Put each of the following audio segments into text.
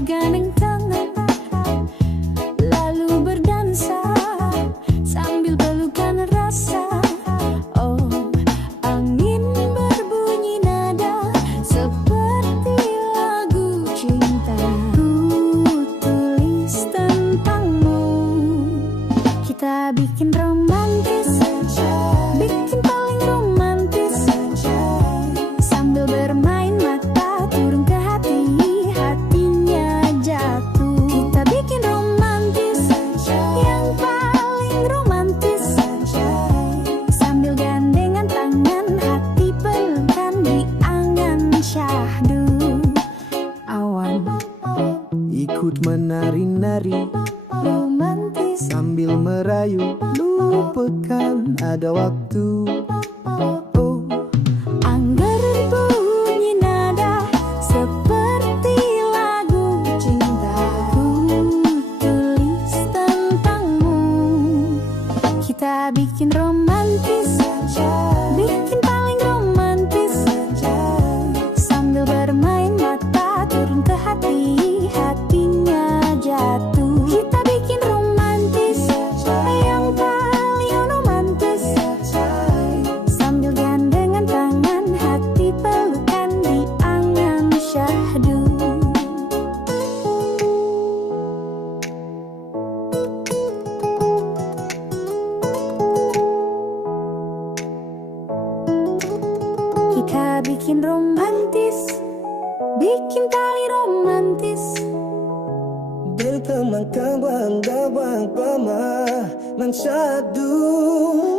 bergandeng tangan, lalu berdansa sambil pelukan rasa. Oh, angin berbunyi nada seperti lagu cinta. Ku tulis tentangmu, kita bikin romantis, bikin paling romantis, sambil bermain mata turun ke hati, hatinya jatuh. Kita bikin romantis, yang paling romantis, sambil gandengan tangan, hati pelukan di angan syahdu. Awan ikut menari-nari romantis, sambil merayu, lupakan ada waktu. Oh, angger bunyi nada seperti lagu cinta. Ku tulis tentangmu, kita bikin romantis, bikin paling romantis, sambil bermain mata turun ke hati, hatinya jatuh. Kita bikin romantis, yang paling romantis, sambil gandengan tangan, hati pelukan di angan syahdu. Kita bikin romantis, bikin tali romantis, berteman kawan pemahaman syahdu.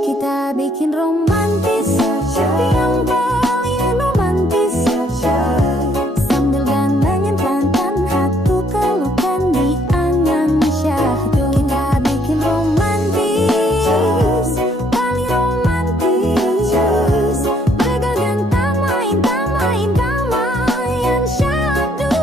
kita bikin romantis, yang paling romantis, sambil gandengan tangan, hati pelukan di angan syahdu. Kita bikin romantis, paling romantis, bergandengan tamain, tamain, tamain syahdu.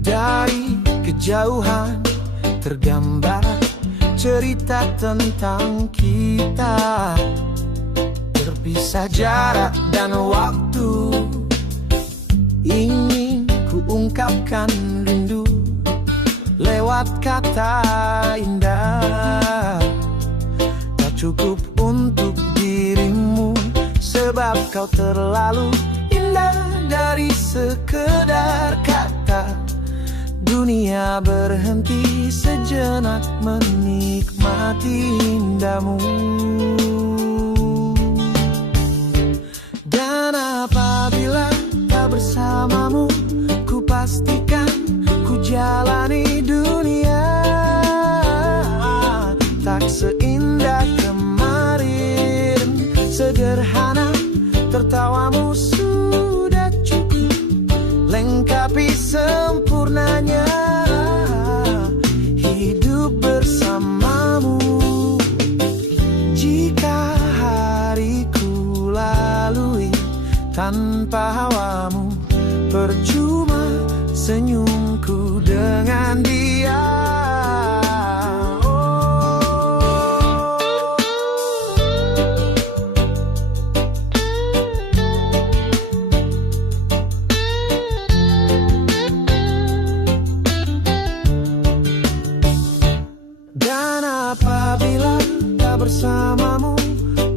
Dari kejauhan tergambar cerita tentang kita, terpisah jarak dan waktu. Ingin ku ungkapkan rindu lewat kata indah. Tak cukup untuk dirimu, sebab kau terlalu indah. Dari sekedar kata, dunia berhenti sejenak menikmati indahmu. Dan apabila tak bersamamu, ku pastikan ku jalani dunia tak seindah kemarin. Sederhana tertawamu sudah cukup lengkapi sempurnanya hidup bersamamu. Jika hariku lalui tanpa hawamu, percuma senyumku dengan dia. Dan apabila tak bersamamu,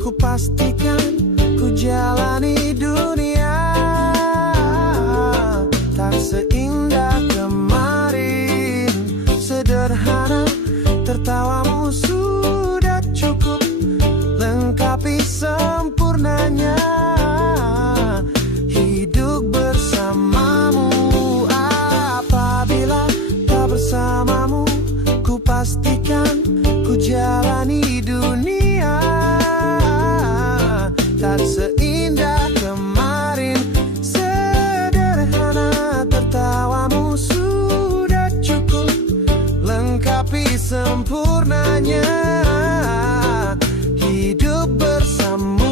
ku pastikan ku jalani dunia tak seindah kemarin. Sederhana tertawamu sudah cukup lengkapi sempurnanya hidup bersamamu. Apabila tak bersamamu, ku pastikan ku jalani dunia seindah kemarin. Sederhana tertawamu sudah cukup lengkapi sempurnanya hidup bersamamu.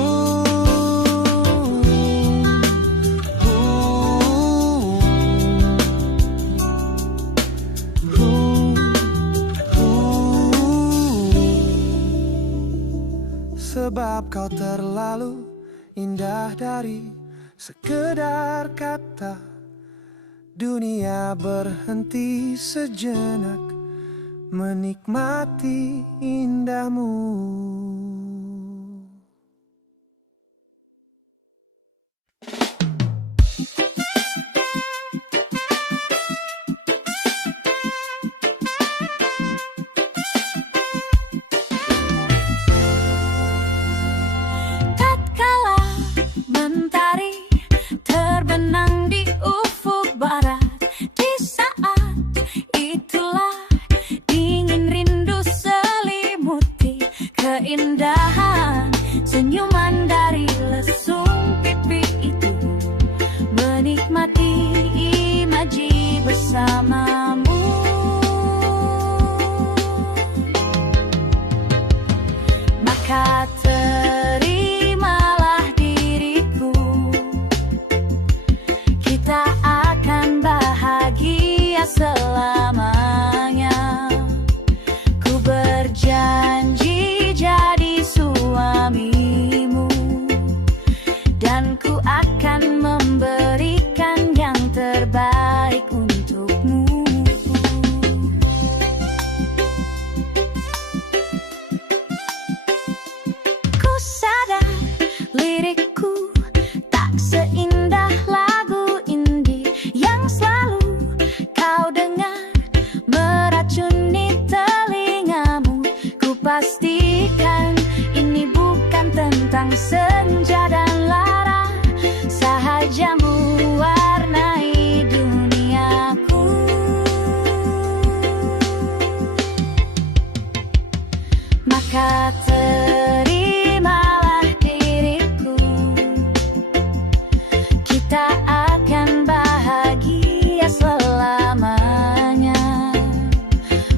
Sebab kau terlalu indah dari sekedar kata. Dunia berhenti sejenak menikmati indahmu. Tatkala mentari terbenam di ufuk barat, di saat itulah dingin rindu selimuti keindahan senyuman dari lesung pipi itu, menikmati imaji bersamamu. Maka terimalah diriku, kita akan bahagia selamanya. Ku berjanji jadi suamimu, dan ku akan memberikan yang terbaik untukmu. Ku sadar lirikku tak seindah lagu indie yang selalu kau dengar meracuni telingamu. Ku pastikan ini bukan tentang senja dan lara sahaja mewarnai duniaku. Maka terimalah diriku, kita akan bahagia selamanya.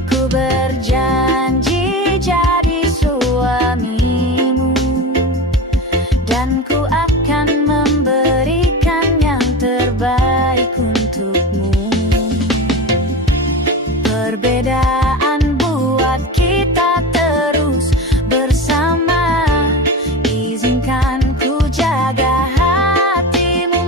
Ku berjanji jadi suamimu, dan ku akan memberikan yang terbaik untukmu. Perbedaan buat kita terus bersama, izinkan ku jaga hatimu.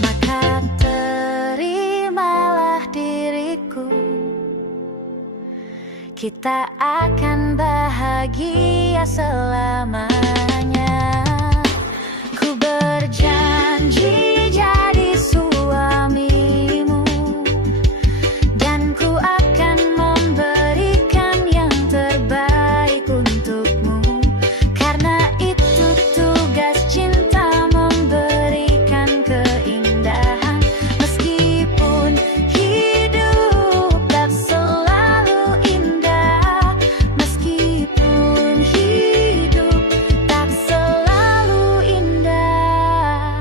Maka terimalah diriku, kita akan bahagia selamanya. Ku berjanji jadi suamimu, dan ku akan memberikan yang terbaik untukmu. Karena itu tugas cinta, memberikan keindahan. Meskipun hidup tak selalu indah, meskipun hidup tak selalu indah.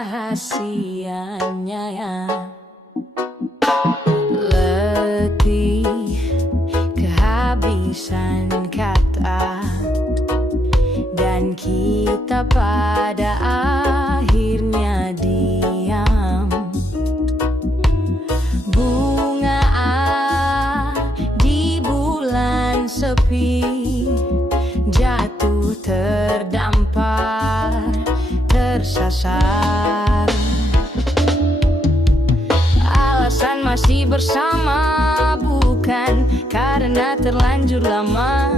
rahasianya ya. Letih, kehabisan kata, dan kita pada akhirnya diam. Bunga di bulan sepi jatuh terdampar, tersasar. Alasan masih bersama bukan karena terlanjur lama,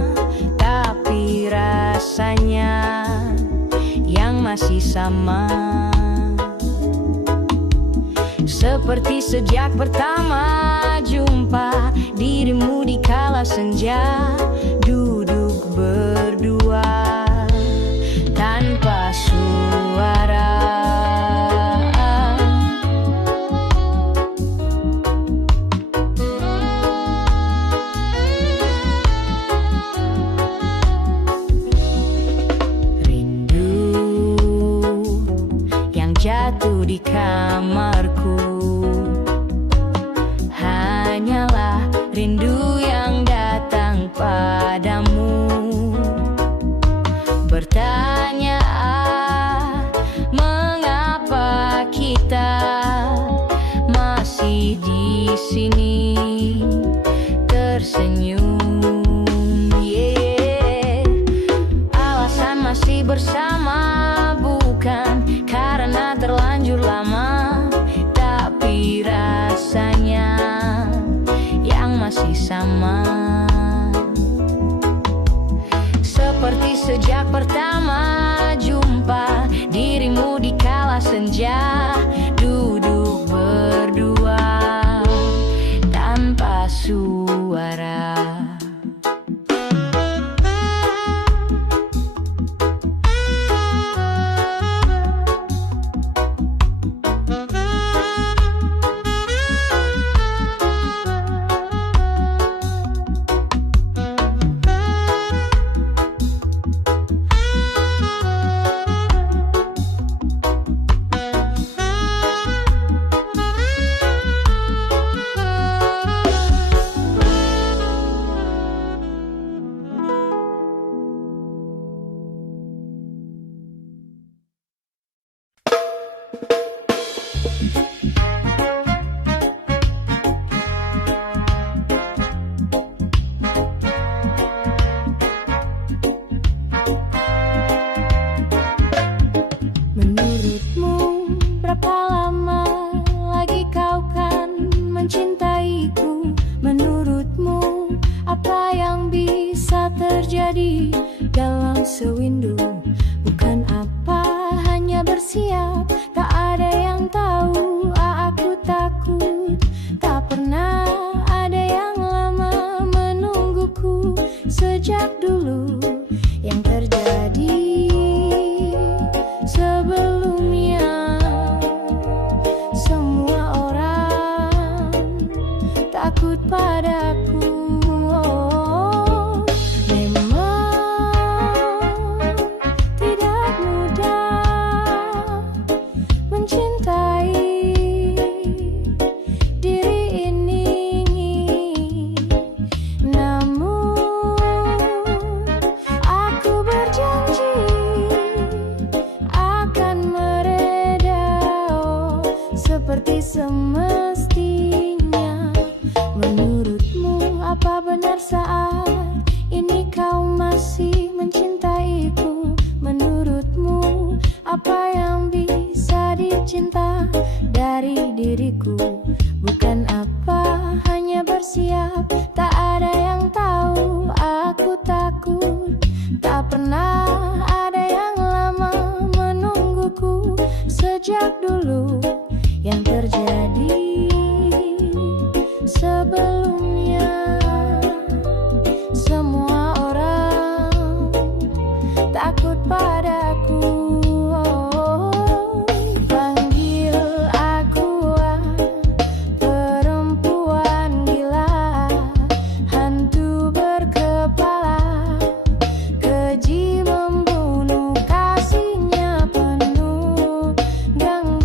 tapi rasanya yang masih sama. Seperti sejak pertama jumpa dirimu di kala senja, duduk berdua tanpa suara. Rindu yang jatuh di kamarku hanyalah rindu yang datang padamu. Bertanya mengapa kita masih di sini tersenyum. Yeah. Alasan masih bersama bukan karena terlanjur lama, tapi rasanya yang masih sama. Seperti sejak pertama jumpa dirimu di kala senja, duduk berdua tanpa suara. Menurutmu berapa lama lagi kau kan mencintaiku? Menurutmu apa yang bisa terjadi dalam sewindu? Bukan apa hanya bersiap, tak ada yang tahu. Aku takut tak pernah ada yang lama menungguku. Sejak dulu yang terjadi sebelumnya, semua orang takut padaku. Oh, memang tidak mudah mencintai diri ini, namun aku berjanji akan mereda, oh, seperti semestinya. Menurutmu apa benar saat ini kau masih mencintaiku? Menurutmu apa yang bisa dicinta dari diriku? Bukan apa hanya bersiap, tak ada yang tahu. Aku takut tak pernah ada yang lama menungguku. Sejak dulu yang terjadi sebelumnya, semua orang takut padaku. Oh, panggil aku perempuan gila, hantu berkepala keji, membunuh kasihnya penuh gangguan.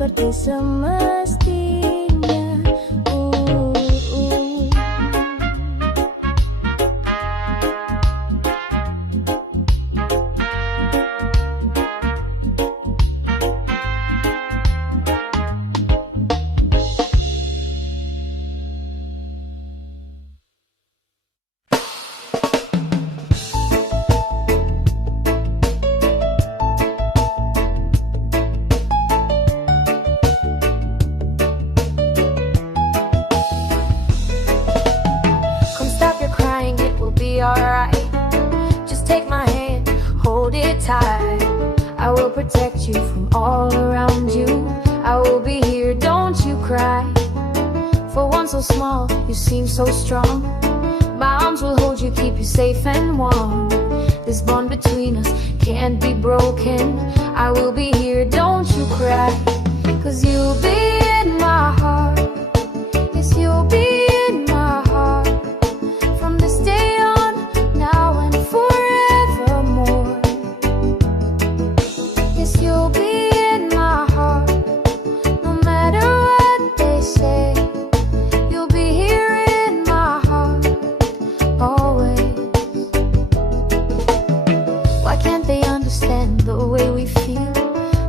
seperti semestinya. Alright, just take my hand, hold it tight. I will protect you from all around you. I will be here, don't you cry. For one so small, you seem so strong. My arms will hold you, keep you safe and warm. This bond between us can't be broken. I will be here, don't you cry. 'Cause you'll be in my heart. Yes, you'll be in my heart. From this day on, now and forevermore. Yes, you'll be in my heart. No matter what they say, you'll be here in my heart always. Why can't they understand the way we feel?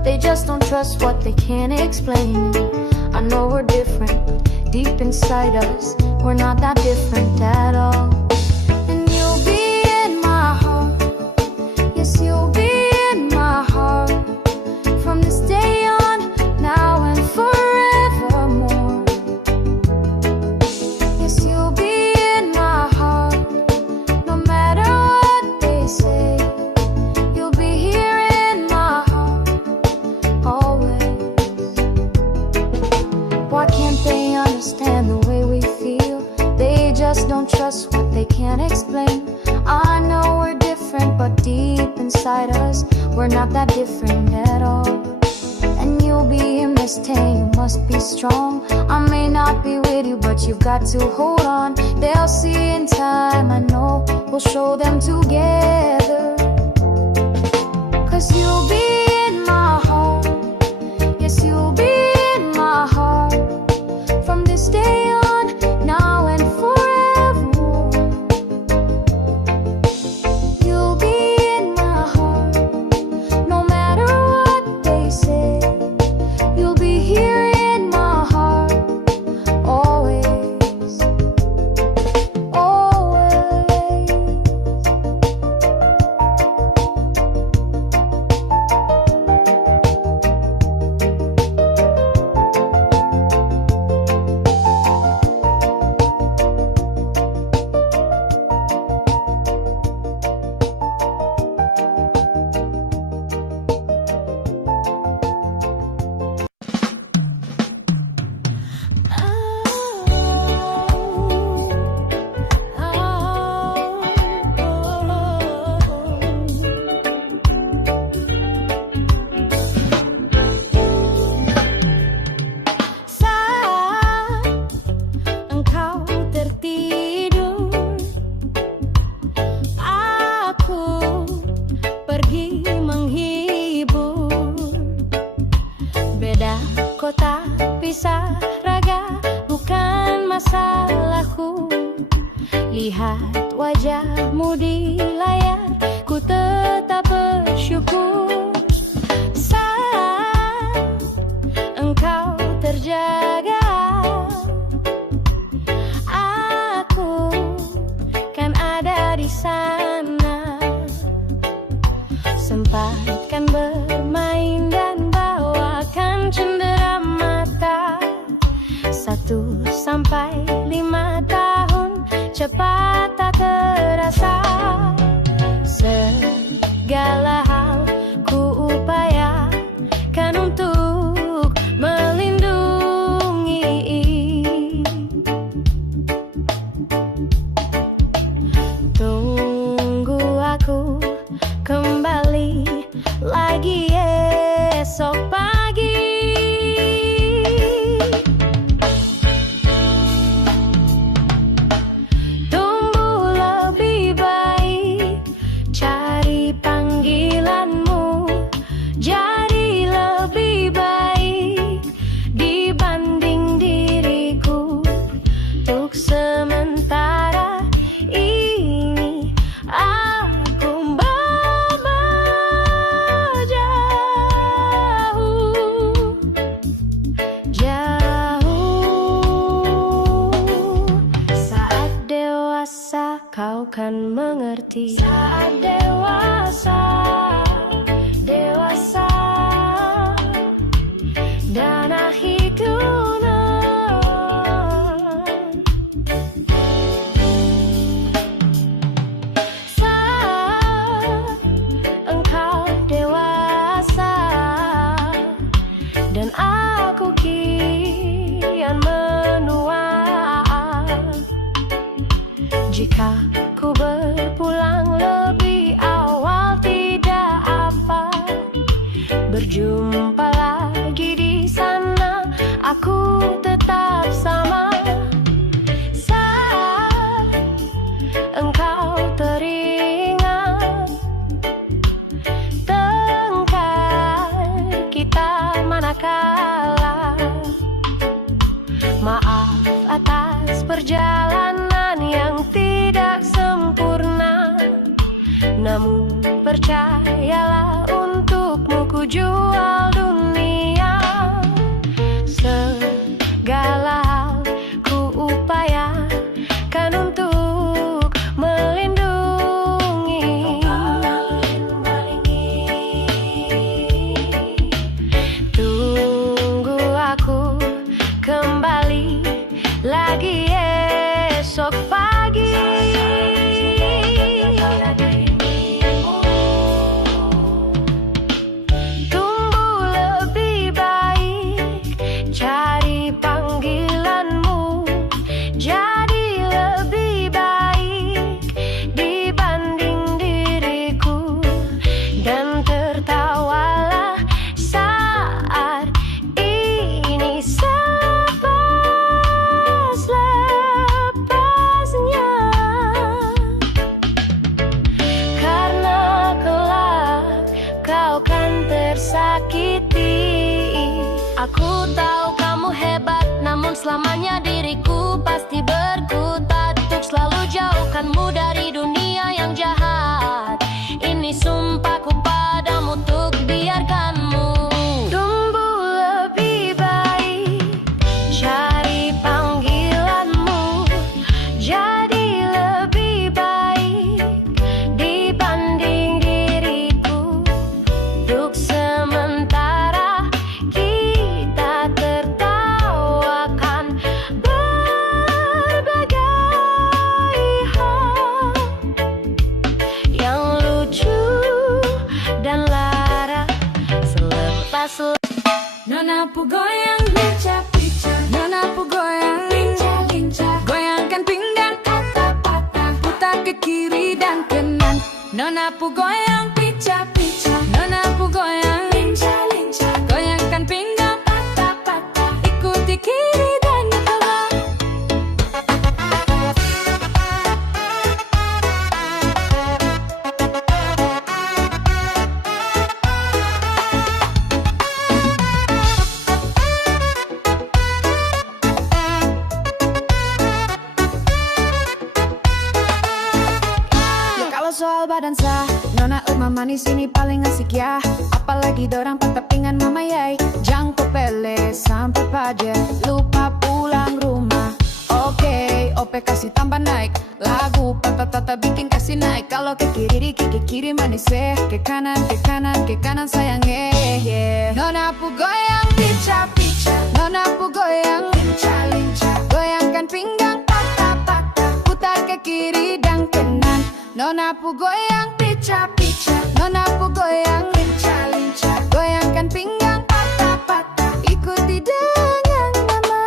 They just don't trust what they can't explain. I know we're different, but deep inside us, we're not that different at all. And you'll be in my heart. Yes, you'll be in my heart. From this day on, now and forevermore. Yes, you'll be in my heart. No matter what they say, you'll be here in my heart always. Why can't they understand the way we feel? They just don't trust what they can't explain. I know we're different, but deep inside us, we're not that different at all. And you'll be in this day, you must be strong. I may not be with you, but you've got to hold on. They'll see in time, I know, we'll show them together. 'Cause you'll be in my heart. Yes, you'll be in my heart. From this day on, now and forevermore. You'll be in my heart. No matter what they say, you'll be here in my heart always. Always. Saat engkau tertidur, aku pergi menghibur. Beda kota, pisah raga, bukan masalahku. Lihat wajahmu di layar, ku tetap bersyukur. Saat engkau terjaga, aku kan ada di sana. Sempatkan bermain dan bawakan cendera mata. 1 sampai 5 tahun cepat tak terasa. Segala hal ku upayakan untuk melindungi. Tunggu aku kembali lagi esok pagi. Tumbuh lebih baik, cari panggilanmu. Jadi lebih baik, hati. Saat dewasa, dewasa dan hidupan. Saat engkau dewasa dan aku kian menua. Jika ku berpulang lebih awal tidak apa, berjumpa lagi di sana, aku tetap sama. Saat engkau teringat tengkar kita manakala. Maaf atas perjalanan yang tidak sempurna, namun percayalah untukmu ku jual dunia. Segala hal ku upayakan untuk melindungi. Tunggu aku kembali lagi esok pagi. Tumbuh lebih baik, cari panggilanmu. Jadi lebih baik dibanding diriku. Dan tertawalah saat ini selepas-lepasnya. Karena kelak kau kan tersakiti. Aku tahu kamu hebat, namun selamanya diriku pasti berkutat untuk selalu jauhkanmu dari dunia yang jahat. Ini sumpahku padamu untuk biarkanmu tumbuh lebih baik, cari panggilanmu. Jadi lebih baik dibanding diriku. Untuk sementara kita tertawakan berbagai hal yang lucu dan lara. Selepas Nona pu goyang pica-pica, Nona pu goyang lincah-lincah, goyangkan pinggang patah-patah, putar ke kiri dan kanan. Nona pu goyang pica-pica, Nona pu goyang lincah-lincah, goyangkan pinggang patah-patah, ikuti kiri dan kanan. ya kalau soal badan sah, Nona mama manis ini paling asik ya. Apalagi dorang patapingan mama yai. Jangko pele sampai pajak, lupa pulang rumah. Oke, OP kasih tambah naik. Lagu patah-tata bikin kasih naik. Kalau ke kiri ke kiri manis ke kanan ke kanan sayang yeah. Nona pu goyang pica-pica, Nona pu goyang lincah-lincah, goyangkan pinggang patah-patah, putar ke kiri dan kanan. Nona pu goyang pica-pica, Nona pu goyang lincah-lincah, goyangkan pinggang patah-patah, ikuti dengan mama.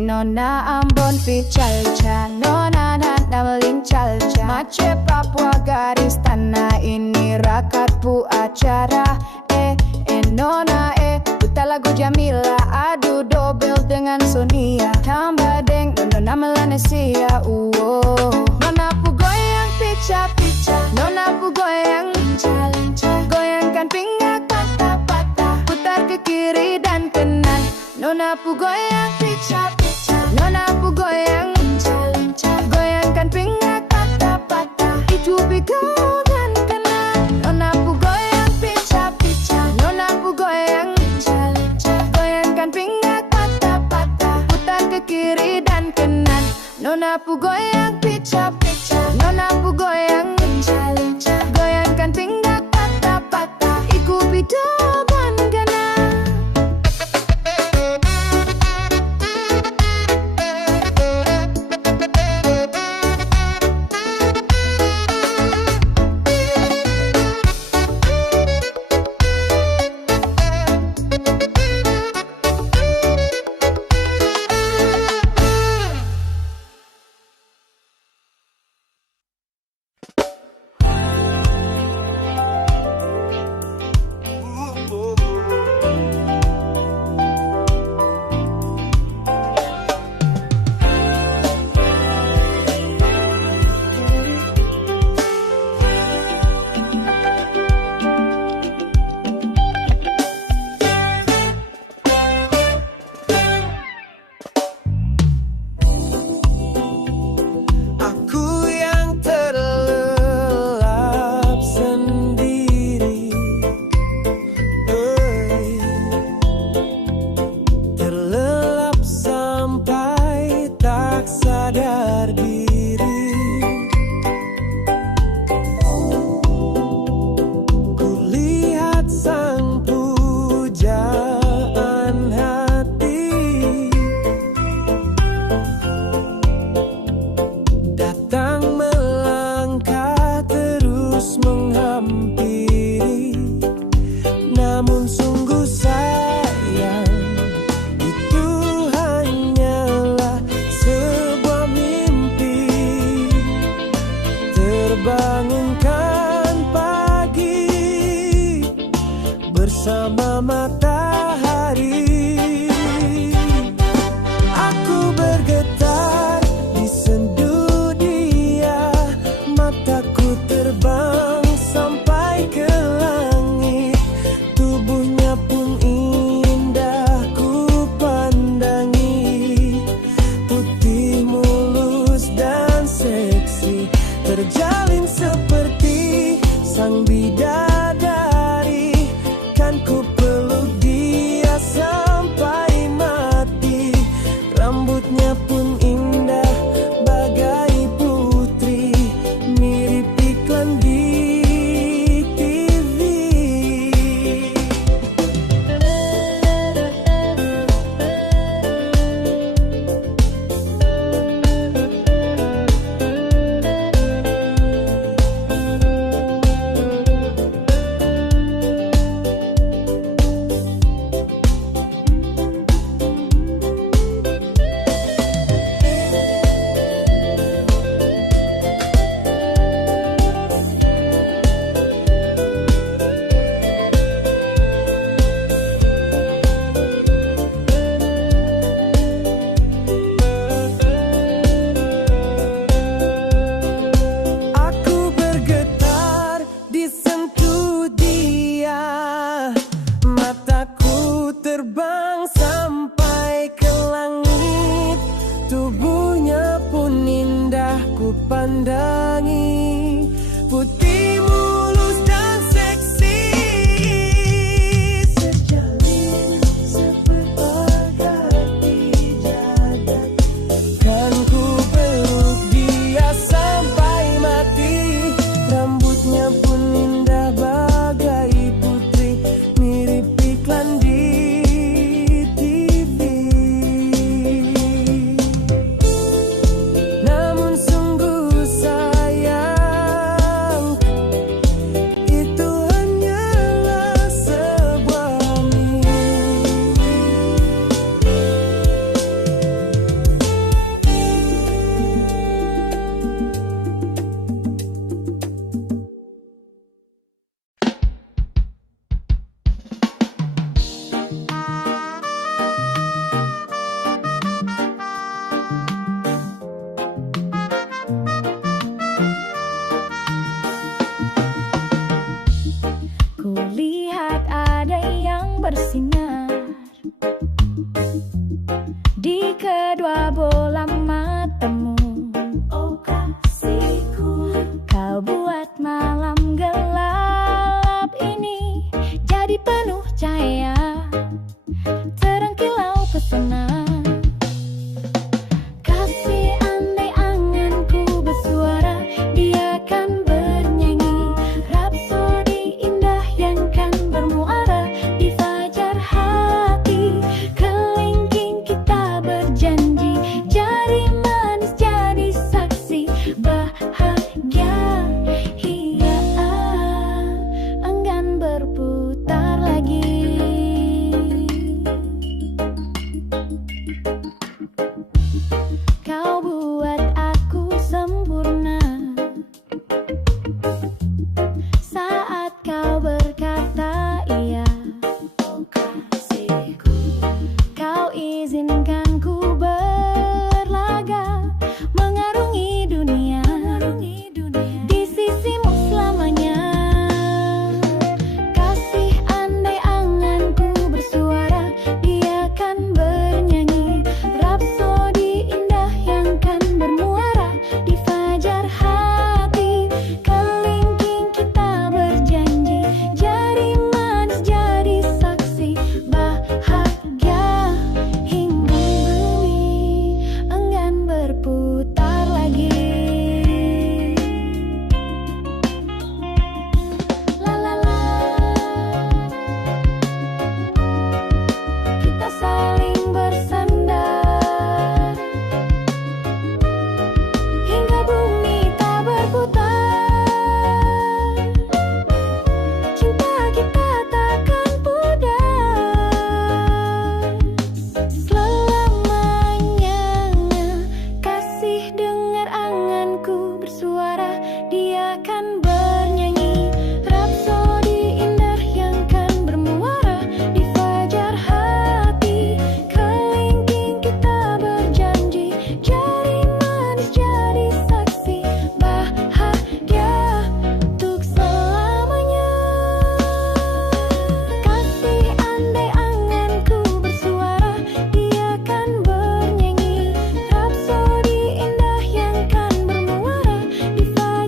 Nona Ambon pica-lica, Nona Nana lincah-lincah, Mace Papua garis tanah ini rakatpu acara. Nona putar lagu Jamila, adu dobel dengan Sonia, tambah deng Nona Melanesia. Nona pu goyang pica-pica, Nona pu goyang lincah-lincah, goyangkan pinggang patah-patah, putar ke kiri dan kanan. Nona pu goyang pica bersama matahari. Aku bergetar di sendu dia, mataku terbang sampai ke langit. Tubuhnya pun indah ku pandangi, putih mulus dan seksi, terjalin seperti sang bidadari. Kan ku peluk dia sampai mati. Rambutnya pun indah bagai putri, mirip iklan di TV.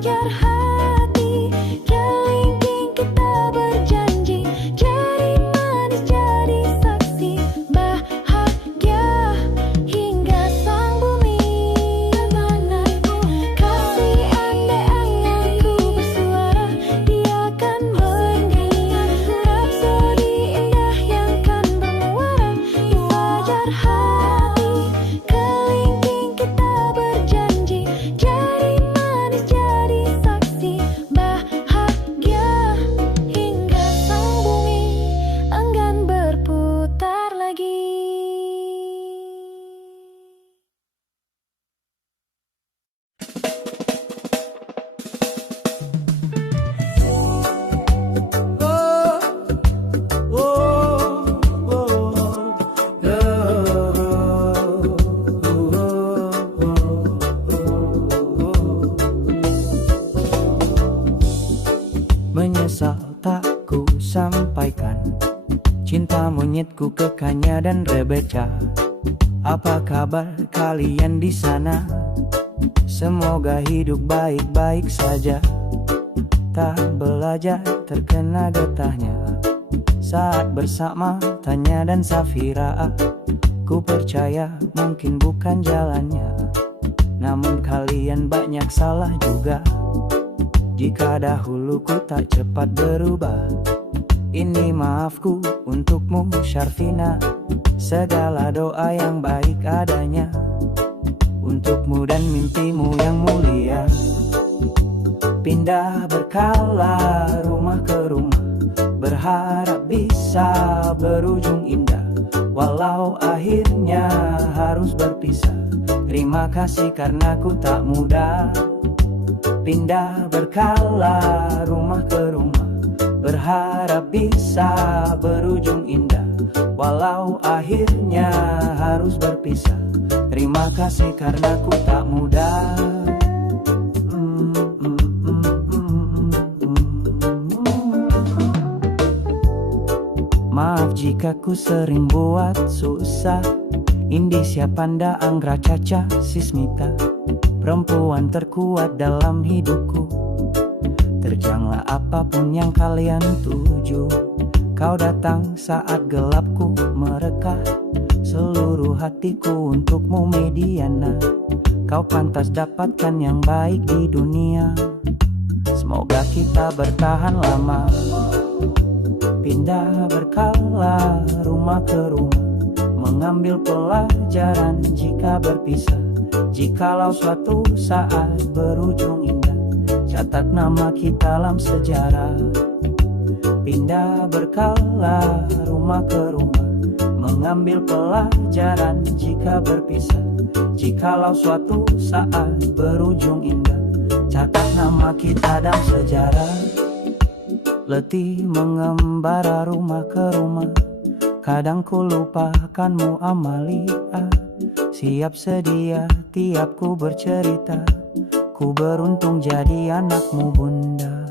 wajar hati. Kelingking kita berjanji, jadi manis jadi saksi bahagia hingga sang bumi. Kasih andai anganku bersuara, dia akan menyanyikan rapsodi indah yang kan bermuara di fajar hati. Kelingking kita berjanji, jadi manis jadi saksi bahagia hingga sang bumi enggan berputar lagi. Menyesal tak ku sampaikan cinta monyetku ke Kanya dan Rebeca. Apa kabar kalian di sana? Semoga hidup baik-baik saja. Tak belajar terkena getahnya saat bersama Tanya dan Safira. Ku percaya mungkin bukan jalannya, namun kalian banyak salah juga. Jika dahulu ku tak cepat berubah, ini maafku untukmu Syarfina. Segala doa yang baik adanya untukmu dan mimpimu yang mulia. Pindah berkala rumah ke rumah, berharap bisa berujung indah. Walau akhirnya harus berpisah, terima kasih karena ku tak mudah. Pindah berkala rumah ke rumah, berharap bisa berujung indah. Walau akhirnya harus berpisah, terima kasih karena ku tak mudah. Maaf jika ku sering buat susah. Indisya, Panda, Anggra, Caca, Sismita, perempuan terkuat dalam hidupku. Terjanglah apapun yang kalian tuju. Kau datang saat gelapku merekah. Seluruh hatiku untukmu Mediana. Kau pantas dapatkan yang baik di dunia. Semoga kita bertahan lama. Pindah berkala rumah ke rumah, mengambil pelajaran jika berpisah. Jikalau suatu saat berujung indah, catat nama kita dalam sejarah. Pindah berkala rumah ke rumah, mengambil pelajaran jika berpisah. Jikalau suatu saat berujung indah, catat nama kita dalam sejarah. Letih mengembara rumah ke rumah, kadang ku lupakanmu Amalia. Siap sedia tiap ku bercerita, ku beruntung jadi anakmu bunda.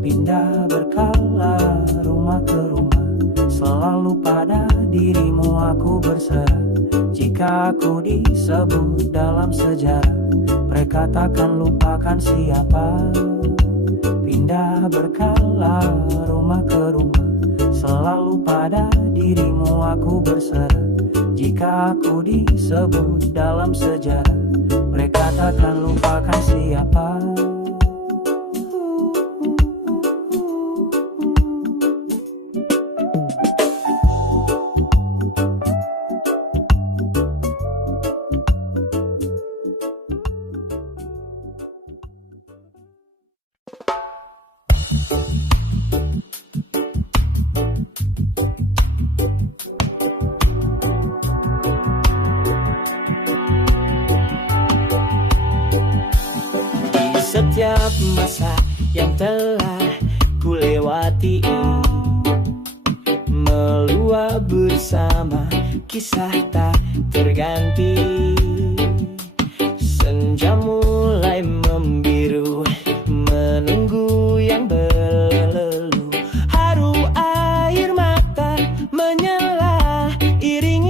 Pindah berkala rumah ke rumah, selalu pada dirimu aku berserah. Jika aku disebut dalam sejarah, mereka takkan lupakan siapa. Pindah berkala rumah ke rumah, selalu pada dirimu aku berserah. Jika aku disebut dalam sejarah, mereka takkan lupakan siapa. Setiap masa yang telah ku lewati, meluap bersama kisah tak terganti. Senja mulai membiru, menunggu yang berlalu. Haru air mata menyala, iring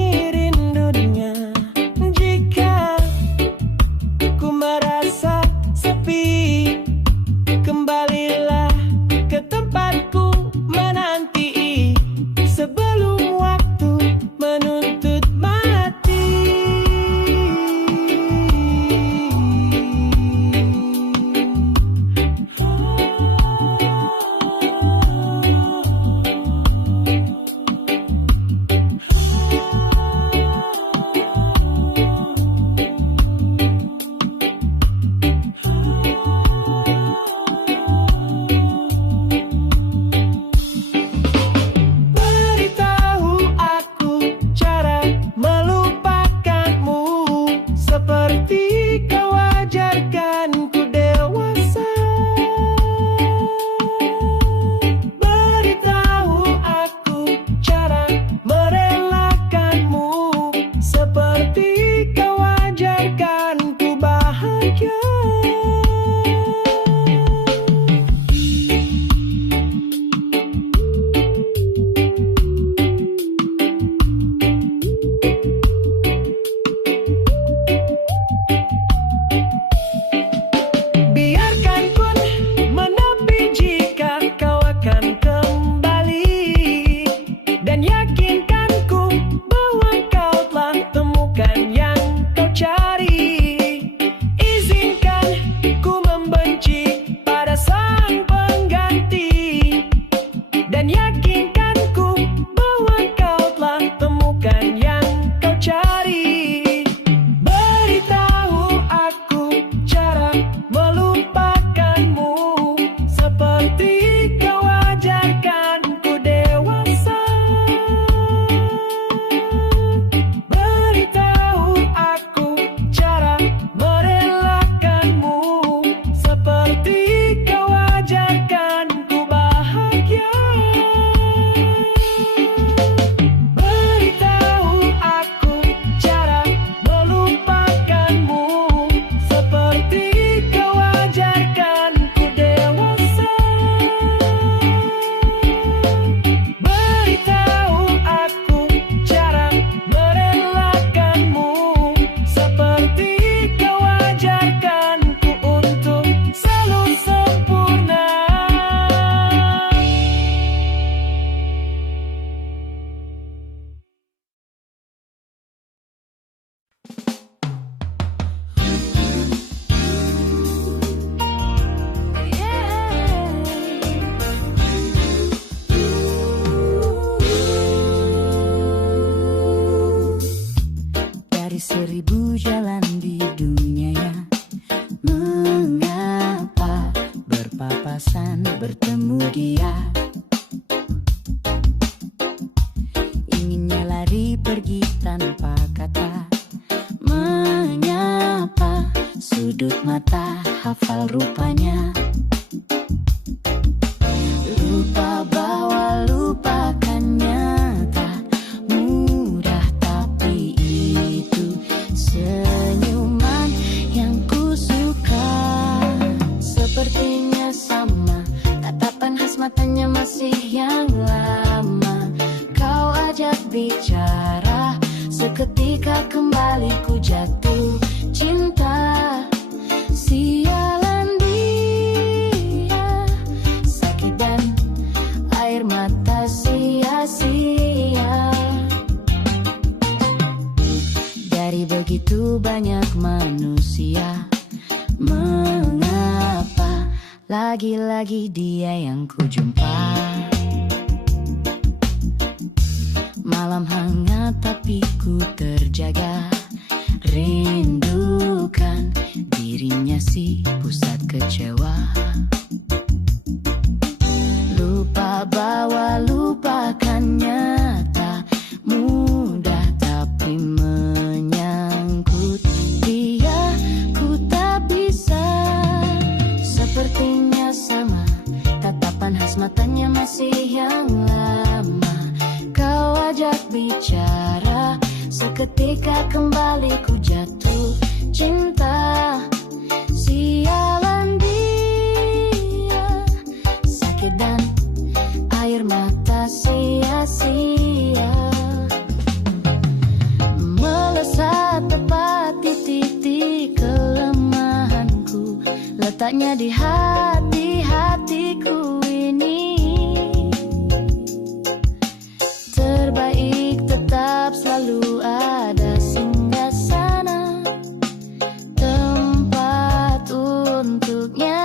1000 jalan di dunia ya. Mengapa berpapasan bertemu dia? Inginnya lari pergi tanpa kata, menyapa sudut mata hafal rupanya. Lupa bahwa lupakannya tak mudah, tapi itu senyuman yang ku suka. Sepertinya sama, tatapan khas matanya masih yang lama. Kau ajak bicara, seketika kembali ku jatuh cinta. Sialan dia, sakit dan air mata sia-sia. Dari begitu banyak manusia, mengapa lagi-lagi dia yang ku jumpa? Malam hangat tapi ku terjaga, rindukan dirinya si pusat kecewa. Lupa bahwa lupakannya tak mudah, tapi menyangkut dia ku tak bisa. Sepertinya sama, tatapan khas matanya masih yang lama. Kau ajak bicara, seketika kembali ku jatuh cinta. Sialan dia, sakit dan air mata sia-sia. Melesat tepat di titik kelemahanku, letaknya di hati-hatiku ini. Terbaik tetap selalu ada singgah sana, tempat untuknya.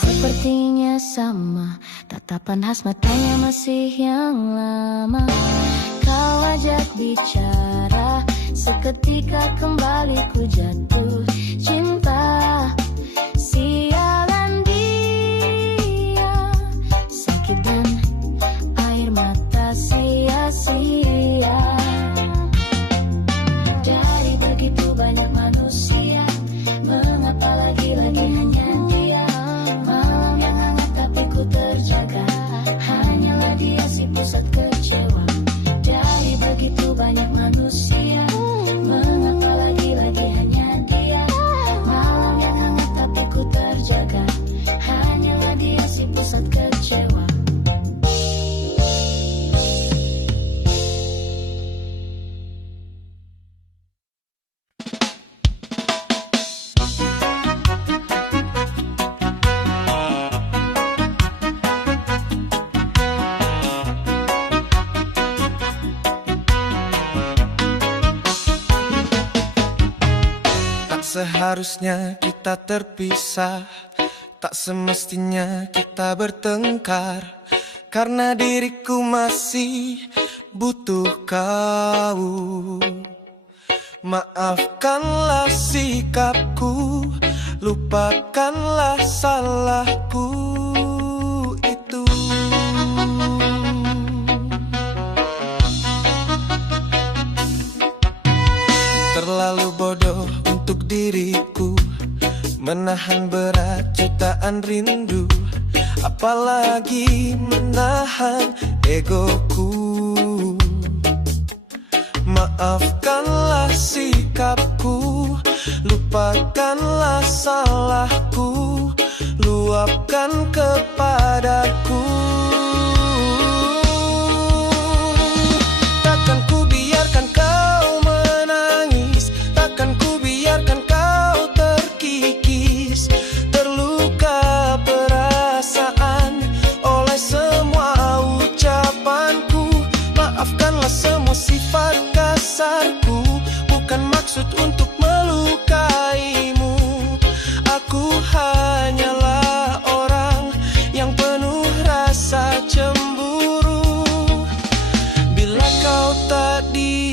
Sepertinya sama, tatapan khas matanya masih yang lama. Kau ajak bicara, seketika kembali ku jatuh cinta. Sialan dia, sakit dan air mata sia-sia. Dari begitu banyak manusia, mengapa lagi-lagi hanya dia? Malam yang hangat tapi ku terjaga, hanyalah dia si pusat kecewa. Dari begitu banyak manusia, mengapa lagi-lagi hanya dia? Malam yang hangat tapi ku terjaga, hanyalah dia si pusat kecewa. Seharusnya kita terpisah, tak semestinya kita bertengkar, karena diriku masih butuh kau. Maafkanlah sikapku, lupakanlah salahku itu. Terlalu bodoh untuk diriku menahan berat jutaan rindu, apalagi menahan egoku. Maafkanlah sikapku, lupakanlah salahku, luapkan kepadaku. Takkan ku biarkan kau menangis, takkan ku biarkan kau terkikis, terluka perasaan oleh semua ucapanku. Maafkanlah semua sifat kasarku, bukan maksud untuk melukaimu. Aku hanyalah orang yang penuh rasa cemburu. Bila kau tak di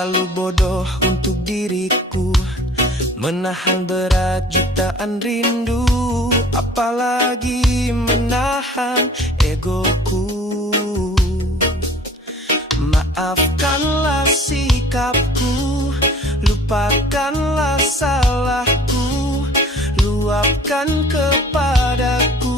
terlalu bodoh untuk diriku menahan berat jutaan rindu, apalagi menahan egoku. Maafkanlah sikapku, lupakanlah salahku, luapkan kepadaku.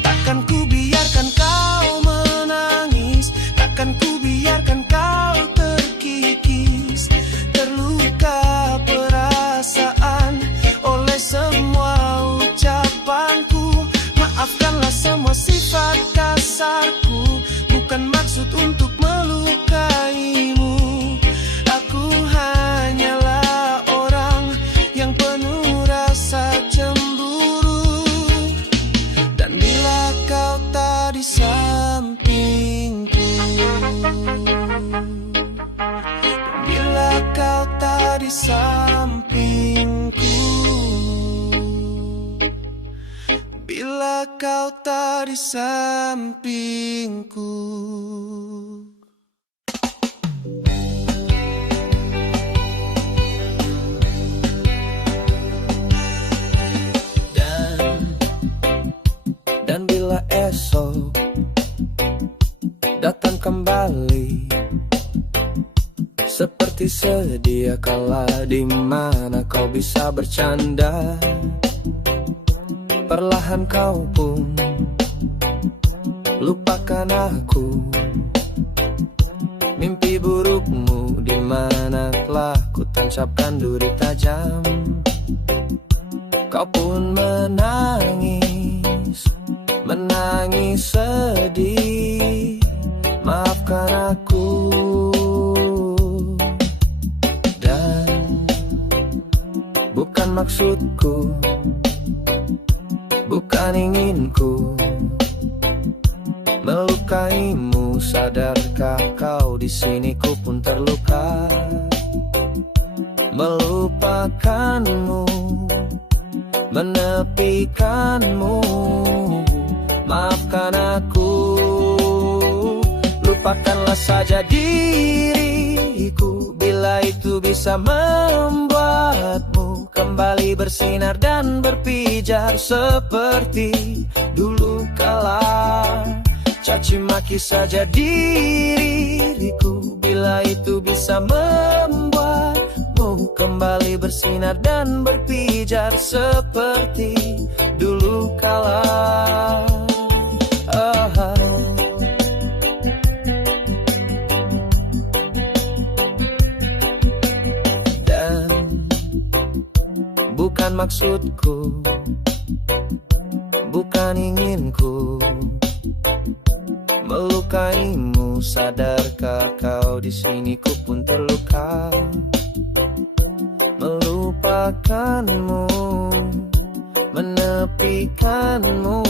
Takkan ku biarkan kau menangis, takkan ku biarkan kau terkikis, terluka perasaan oleh semua ucapanku. Maafkanlah semua sifat kasarku, bukan maksud untuk melukaimu. Aku hanyalah orang yang penuh rasa cemburu. Dan bila kau tak di sampingku, bila kau tak di sampingku, bila kau tak di sampingku. Dan bila esok datang kembali seperti sedia kala, di mana kau bisa bercanda, perlahan kau pun lupakan aku. Mimpi burukmu di mana telah ku tancapkan duri tajam, kau pun menangis, menangis sedih. Maafkan aku. Dan bukan maksudku, bukan inginku melukaimu. Sadarkah kau di sini ku pun terluka, melupakanmu, menepikanmu. Maafkan aku, lupakanlah saja diriku bila itu bisa membuatmu kembali bersinar dan berpijar seperti dulu kala. Caci maki saja diriku bila itu bisa membuatmu kembali bersinar dan berpijar seperti dulu kala. Dan bukan maksudku, bukan inginku melukaimu. Sadarkah kau di sini ku pun terluka, melupakanmu, menepikanmu.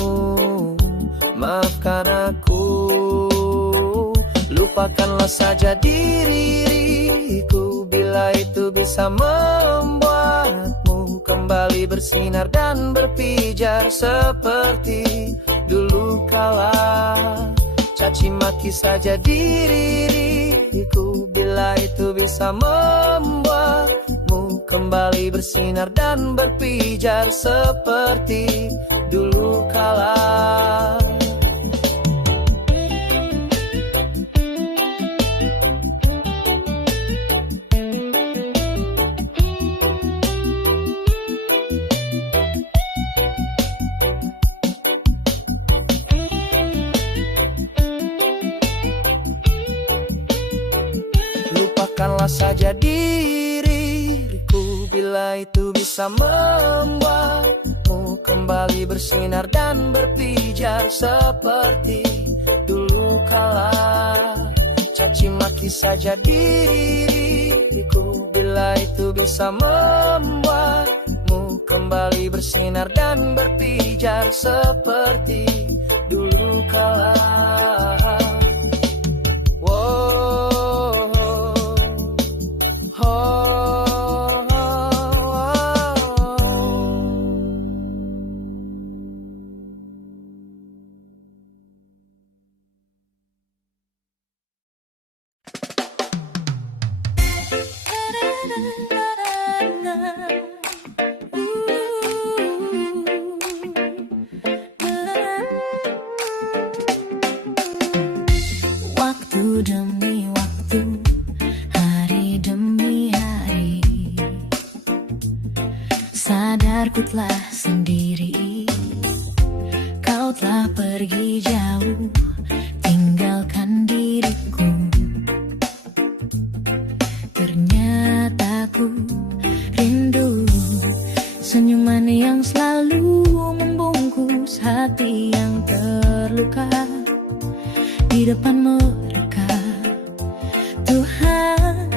Maafkan aku, lupakanlah saja diriku bila itu bisa membuatmu kembali bersinar dan berpijar seperti dulu kala. Caci maki saja diriku bila itu bisa membuatmu kembali bersinar dan berpijar seperti dulu kala. Lupakanlah saja diriku bila itu bisa membuatmu kembali bersinar dan berpijar seperti dulu kala. Caci maki saja diriku bila itu bisa membuatmu kembali bersinar dan berpijar seperti dulu kala. telah sendiri. Kau telah pergi jauh, tinggalkan diriku. Ternyata ku rindu senyuman yang selalu membungkus hati yang terluka di depan mereka. Tuhan,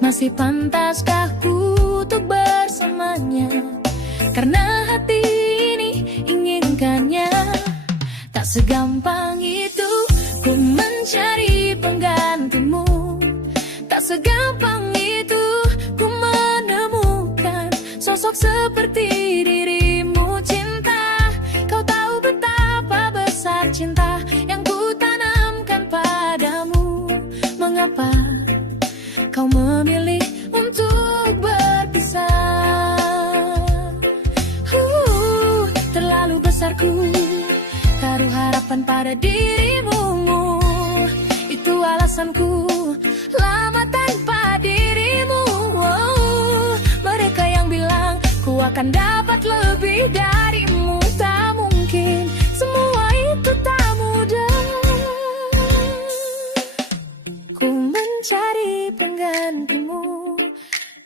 masih pantaskah ku untuk bersamanya? Karena hati ini inginkannya. Tak segampang itu ku mencari penggantimu. Tak segampang itu ku menemukan sosok seperti dirimu. Cinta, kau tahu betapa besar cinta yang ku tanamkan padamu. Mengapa kau memilih untuk berpisah? Terlalu besar ku taruh harapan pada dirimu. Itu alasanku lama tanpa dirimu. Mereka yang bilang ku akan dapat lebih darimu, tak mungkin, semua itu tak mudah. Ku mencari penggantimu,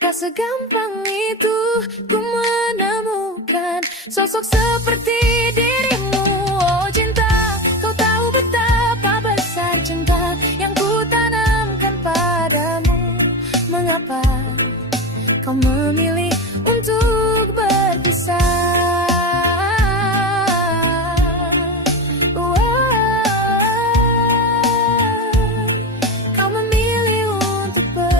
tak segampang itu ku menemukan sosok seperti dirimu. Oh cinta, kau tahu betapa besar cinta yang ku tanamkan padamu. Mengapa kau memilih untuk berpisah? Kau memilih untuk berpisah.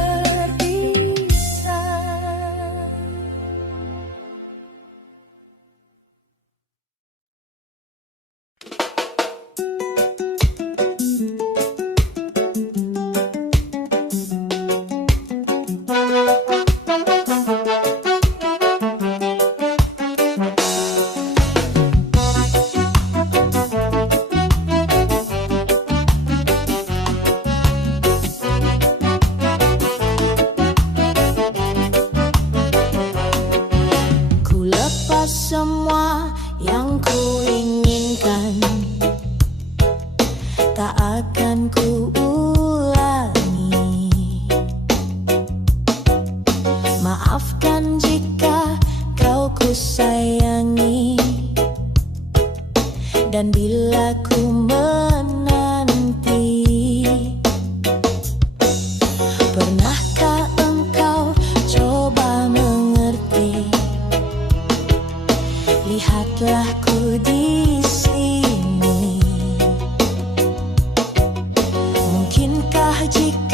Ku lepas semua yang ku inginkan, tak akan ku ulangi. Maafkan jika kau ku sayangi, dan bila ku menanti. Pernahkah engkau coba mengerti? Lihatlah ku di sini. Mungkinkah jika